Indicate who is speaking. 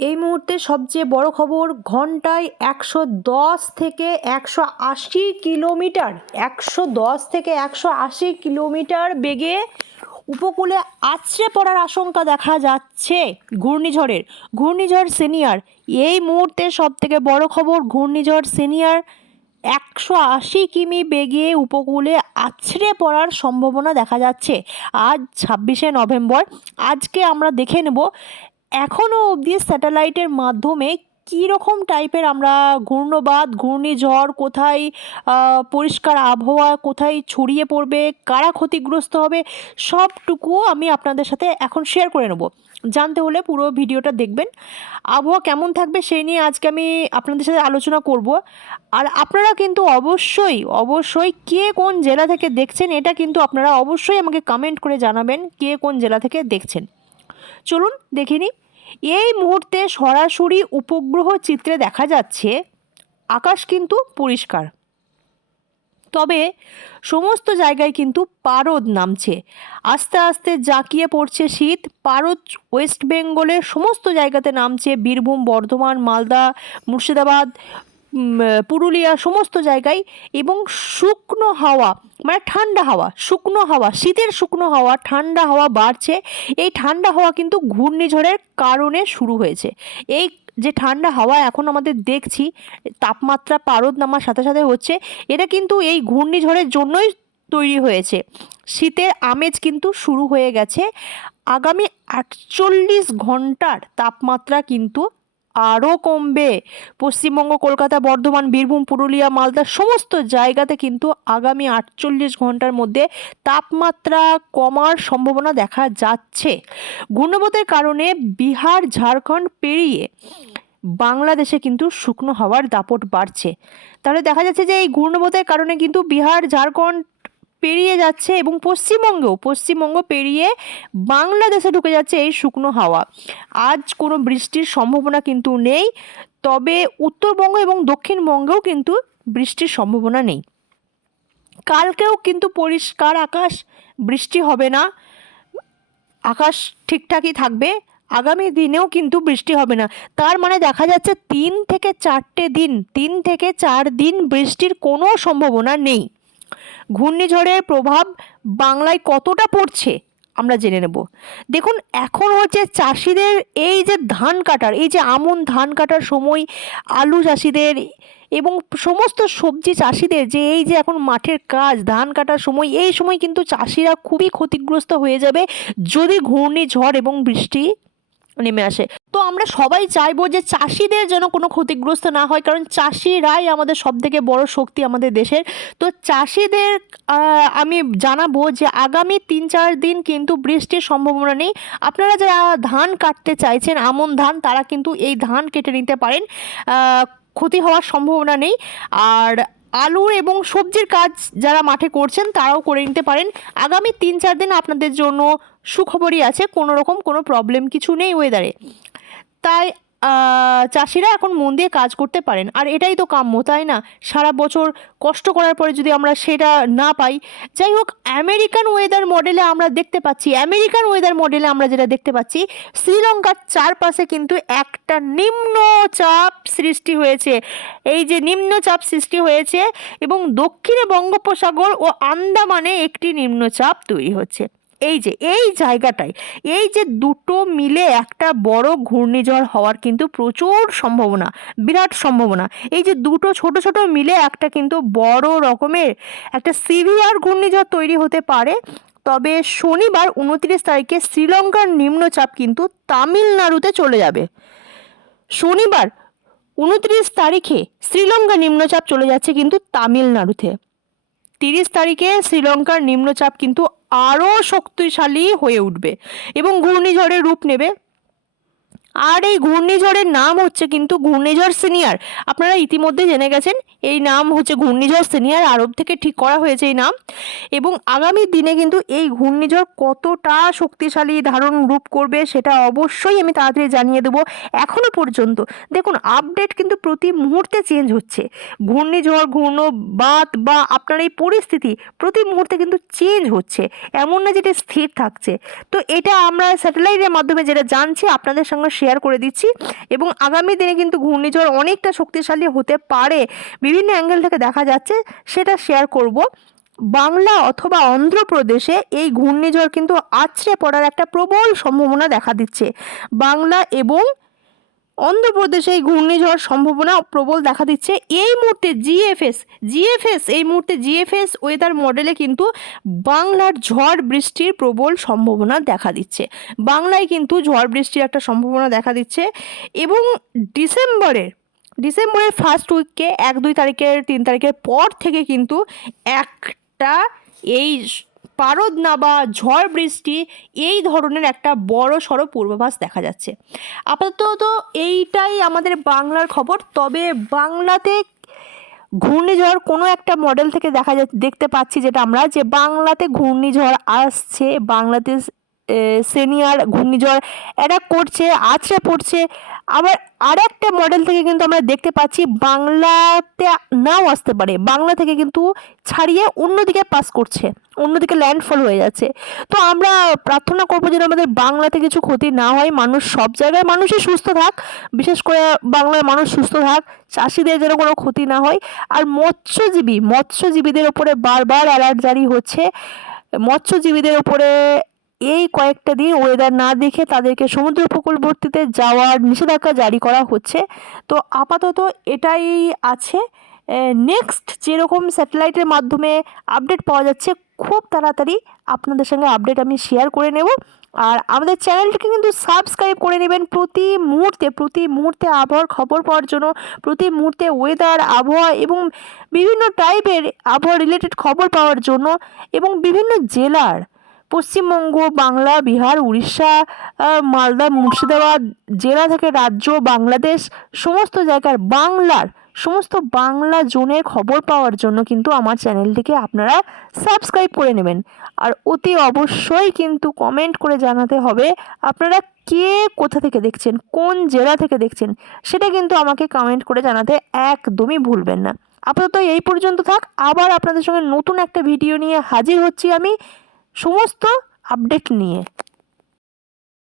Speaker 1: এই মুহূর্তে সবচেয়ে বড় খবর ঘন্টায় একশো দশ থেকে একশো আশি কিলোমিটার, একশো দশ থেকে একশো আশি কিলোমিটার বেগে উপকূলে আছড়ে পড়ার আশঙ্কা দেখা যাচ্ছে ঘূর্ণিঝড়ের। ঘূর্ণিঝড় সিনিয়র, এই মুহূর্তে সব থেকে বড় খবর ঘূর্ণিঝড় সিনিয়র, একশো আশি কিমি বেগে উপকূলে আছড়ে পড়ার সম্ভাবনা দেখা যাচ্ছে। আজ ছাব্বিশে নভেম্বর, আজকে আমরা দেখে নেব এখনও অবধি স্যাটেলাইটের মাধ্যমে কী রকম টাইপের আমরা ঘূর্ণবাদ, ঘূর্ণিঝড় কোথায় পরিষ্কার আবহাওয়া কোথায় ছড়িয়ে পড়বে, কারা ক্ষতিগ্রস্ত হবে, সবটুকু আমি আপনাদের সাথে এখন শেয়ার করে নেব। জানতে হলে পুরো ভিডিওটা দেখবেন। আবহাওয়া কেমন থাকবে সেই নিয়ে আজকে আমি আপনাদের সাথে আলোচনা করব। আর আপনারা কিন্তু অবশ্যই অবশ্যই কে কোন জেলা থেকে দেখছেন, এটা কিন্তু আপনারা অবশ্যই আমাকে কমেন্ট করে জানাবেন কে কোন জেলা থেকে দেখছেন। চলুন দেখে নিই। এই মুহূর্তে সরাসরি উপগ্রহ চিত্রে দেখা যাচ্ছে, আকাশ কিন্তু পরিষ্কার। তবে সমস্ত জায়গায় কিন্তু পারদ নামছে। আস্তে আস্তে জাঁকিয়ে পড়ছে শীত। পারদ ওয়েস্ট বেঙ্গলের সমস্ত জায়গাতে নামছে বীরভূম, বর্ধমান, মালদা, মুর্শিদাবাদ পুরুলিয়া সমস্ত জায়গায় এবং শুকনো হাওয়া মানে ঠান্ডা হাওয়া, শুকনো হাওয়া, শীতের শুকনো হাওয়া, ঠান্ডা হাওয়া বাড়ছে। এই ঠান্ডা হাওয়া কিন্তু ঘূর্ণিঝড়ের কারণে শুরু হয়েছে। এই যে ঠান্ডা হাওয়া এখন আমাদের দেখছি, তাপমাত্রা পারদ নামার সাথে সাথে হচ্ছে, এটা কিন্তু এই ঘূর্ণিঝড়ের জন্যই তৈরি হয়েছে। শীতের আমেজ কিন্তু শুরু হয়ে গেছে। আগামী আটচল্লিশ ঘণ্টার তাপমাত্রা কিন্তু আরও কমবে। পশ্চিমবঙ্গ, কলকাতা, বর্ধমান, বীরভূম, পুরুলিয়া, মালদা সমস্ত জায়গাতে কিন্তু আগামী আটচল্লিশ ঘণ্টার মধ্যে তাপমাত্রা কমার সম্ভাবনা দেখা যাচ্ছে। ঘূর্ণবতের কারণে বিহার, ঝাড়খণ্ড পেরিয়ে বাংলাদেশে কিন্তু শুকনো হওয়ার দাপট বাড়ছে। তাহলে দেখা যাচ্ছে যে এই ঘূর্ণবতের কারণে কিন্তু বিহার, ঝাড়খণ্ড পেরিয়ে যাচ্ছে এবং পশ্চিমবঙ্গেও, পশ্চিমবঙ্গ পেরিয়ে বাংলাদেশে ঢুকে যাচ্ছে এই শুকনো হাওয়া। আজ কোনো বৃষ্টির সম্ভাবনা কিন্তু নেই, তবে উত্তরবঙ্গ এবং দক্ষিণবঙ্গেও কিন্তু বৃষ্টির সম্ভাবনা নেই। কালকেও কিন্তু পরিষ্কার আকাশ, বৃষ্টি হবে না, আকাশ ঠিকঠাকই থাকবে, আগামী দিনেও কিন্তু বৃষ্টি হবে না। তার মানে দেখা যাচ্ছে তিন থেকে চারটে দিন, তিন থেকে চার দিন বৃষ্টির কোনো সম্ভাবনা নেই। ঘূর্ণিঝড়ের প্রভাব বাংলায় কতটা পড়ছে আমরা জেনে নেব। দেখুন, এখন হচ্ছে চাষিদের এই যে ধান কাটার, এই যে আমন ধান কাটার সময় আলু চাষিদের এবং সমস্ত সবজি চাষিদের যে এই যে এখন মাঠের কাজ, ধান কাটার সময়, এই সময় কিন্তু চাষিরা খুবই ক্ষতিগ্রস্ত হয়ে যাবে যদি ঘূর্ণিঝড় এবং বৃষ্টি নেমে আসে। তো আমরা সবাই চাইব যে চাষিদের যেন কোনো ক্ষতিগ্রস্ত না হয়, কারণ চাষিরাই আমাদের সব থেকে বড় শক্তি আমাদের দেশের। তো চাষিদের আমি জানাব যে আগামী তিন চার দিন কিন্তু বৃষ্টির সম্ভাবনা নেই। আপনারা যারা ধান কাটতে চাইছেন, আমন ধান, তারা কিন্তু এই ধান কেটে নিতে পারেন। ক্ষতি হওয়ার সম্ভাবনা নেই। আর আলুর এবং সবজির কাজ যারা মাঠে করছেন, তারাও করে নিতে পারেন। আগামী তিন চার দিন আপনাদের জন্য সুখবরই আছে, কোনো রকম কোনো প্রবলেম কিছু নেই ওয়েদারে তাই চাষিরা এখন মন দিয়ে কাজ করতে পারেন। আর এটাই তো কাম্য, তাই না? সারা বছর কষ্ট করার পরে যদি আমরা সেটা না পাই, যাই হোক, আমেরিকান ওয়েদার মডেলে আমরা দেখতে পাচ্ছি, আমেরিকান ওয়েদার মডেলে আমরা যেটা দেখতে পাচ্ছি, শ্রীলঙ্কার চারপাশে কিন্তু একটা নিম্নচাপ সৃষ্টি হয়েছে। এই যে নিম্নচাপ সৃষ্টি হয়েছে এবং দক্ষিণে বঙ্গোপসাগর ও আন্দামানে একটি নিম্নচাপ তৈরি হচ্ছে। এই যে, এই জায়গাটায়, এই যে দুটো মিলে একটা বড় ঘূর্ণিঝড় হওয়ার কিন্তু প্রচুর সম্ভাবনা, বিরাট সম্ভাবনা। এই যে দুটো ছোট ছোট মিলে একটা কিন্তু বড় রকমের একটা সিভিয়ার ঘূর্ণিঝড় তৈরি হতে পারে। তবে শনিবার উনত্রিশ তারিখে শ্রীলঙ্কার নিম্নচাপ কিন্তু তামিলনাড়ুতে চলে যাবে। শনিবার উনত্রিশ তারিখে শ্রীলঙ্কা নিম্নচাপ চলে যাচ্ছে কিন্তু তামিলনাড়ুতে। তিরিশ তারিখে শ্রীলঙ্কার নিম্নচাপ কিন্তু আরও শক্তিশালী হয়ে উঠবে এবং ঘূর্ণিঝড়ের রূপ নেবে। আর এই ঘূর্ণিঝড়ের নাম হচ্ছে কিন্তু ঘূর্ণিঝড় সিনিয়র। আপনারা ইতিমধ্যে জেনে গেছেন, এই নাম হচ্ছে ঘূর্ণিঝড় সিনিয়র আরব থেকে ঠিক করা হয়েছে এই নাম। এবং আগামী দিনে কিন্তু এই ঘূর্ণিঝড় কতটা শক্তিশালী, ধারণ রূপ করবে সেটা অবশ্যই আমি তাড়াতাড়ি জানিয়ে দেবো এখনও পর্যন্ত। দেখুন, আপডেট কিন্তু প্রতি মুহূর্তে চেঞ্জ হচ্ছে। ঘূর্ণিঝড়, ঘূর্ণবাত বা আপনার এই পরিস্থিতি প্রতি মুহূর্তে কিন্তু চেঞ্জ হচ্ছে। এমন না যেটা স্থির থাকছে। তো এটা আমরা স্যাটেলাইটের মাধ্যমে যেটা জানছি, আপনাদের সঙ্গে শেয়ার করে দিচ্ছি। এবং আগামী দিনে কিন্তু ঘূর্ণিঝড় অনেকটা শক্তিশালী হতে পারে। বিভিন্ন অ্যাঙ্গেল থেকে দেখা যাচ্ছে সেটা শেয়ার করব। বাংলা অথবা অন্ধ্রপ্রদেশে এই ঘূর্ণিঝড় কিন্তু আছড়ে পড়ার একটা প্রবল সম্ভাবনা দেখা দিচ্ছে। বাংলা এবং অন্ধ্রপ্রদেশে এই ঘূর্ণিঝড় সম্ভাবনা প্রবল দেখা দিচ্ছে। এই মুহূর্তে জিএফএস জিএফএস এই মুহূর্তে জিএফএস ওয়েদার মডেলে কিন্তু বাংলার ঝড় বৃষ্টির প্রবল সম্ভাবনা দেখা দিচ্ছে। বাংলায় কিন্তু ঝড় বৃষ্টির একটা সম্ভাবনা দেখা দিচ্ছে এবং ডিসেম্বরের ডিসেম্বরের ফার্স্ট উইককে এক দুই তারিখের, তিন তারিখের পর থেকে কিন্তু একটা এই পারদ না বা ঝড় বৃষ্টি এই ধরনের একটা বড় সড়ো পূর্বাভাস দেখা যাচ্ছে। আপাতত এইটাই আমাদের বাংলার খবর। তবে বাংলাতে ঘূর্ণিঝড় কোনো একটা মডেল থেকে দেখা যাচ্ছে, দেখতে পাচ্ছি যেটা আমরা, যে বাংলাতে ঘূর্ণিঝড় আসছে, বাংলাতে সিনিয়র ঘূর্ণিঝড়, এটা করছে, আছড়ে পড়ছে। আবার আর একটা মডেল থেকে কিন্তু আমরা দেখতে পাচ্ছি, বাংলাতে নাও আসতে পারে। বাংলা থেকে কিন্তু ছাড়িয়ে অন্যদিকে পাস করছে। অন্যদিকে ল্যান্ডফল হয়ে যাচ্ছে। তো আমরা প্রার্থনা করব যেন আমাদের বাংলাতে কিছু ক্ষতি না হয়। মানুষ সব জায়গায় মানুষই সুস্থ থাক। বিশেষ করে বাংলার মানুষ সুস্থ থাক। চাষিদের যেন কোনো ক্ষতি না হয়। আর মৎস্যজীবী, মৎস্যজীবীদের ওপরে বারবার অ্যালার্ট জারি হচ্ছে। মৎস্যজীবীদের ওপরে এই কয়েকটা দিন ওয়েদার না দেখে তাদেরকে সমুদ্র উপকূলবর্তীতে যাওয়ার নিষেধাজ্ঞা জারি করা হচ্ছে। তো আপাতত এটাই আছে। নেক্সট যেরকম স্যাটেলাইটের মাধ্যমে আপডেট পাওয়া যাচ্ছে, খুব তাড়াতাড়ি আপনাদের সঙ্গে আপডেট আমি শেয়ার করে নেব। আর আমাদের চ্যানেলটিকে কিন্তু সাবস্ক্রাইব করে নেবেন প্রতি মুহূর্তে প্রতি মুহূর্তে আবহাওয়ার খবর পাওয়ার জন্য, প্রতি মুহূর্তে ওয়েদার আবহাওয়া এবং বিভিন্ন টাইপের আবহাওয়া রিলেটেড খবর পাওয়ার জন্য এবং বিভিন্ন জেলার পশ্চিমবঙ্গ, বাংলা, বিহার, উড়িষ্যা মালদা, মুর্শিদাবাদ জেলা থেকে রাজ্য, বাংলাদেশ, সমস্ত জায়গার বাংলার, সমস্ত বাংলা জোনের খবর পাওয়ার জন্য কিন্তু আমার চ্যানেলটিকে আপনারা সাবস্ক্রাইব করে নেবেন। আর অতি অবশ্যই কিন্তু কমেন্ট করে জানাতে হবে, আপনারা কে কোথা থেকে দেখছেন, কোন জেলা থেকে দেখছেন, সেটা কিন্তু আমাকে কমেন্ট করে জানাতে একদমই ভুলবেন না। আপাতত এই পর্যন্ত থাক, আবার আপনাদের সঙ্গে নতুন একটা ভিডিও নিয়ে হাজির হচ্ছি আমি। সমস্ত আপডেট নিয়ে।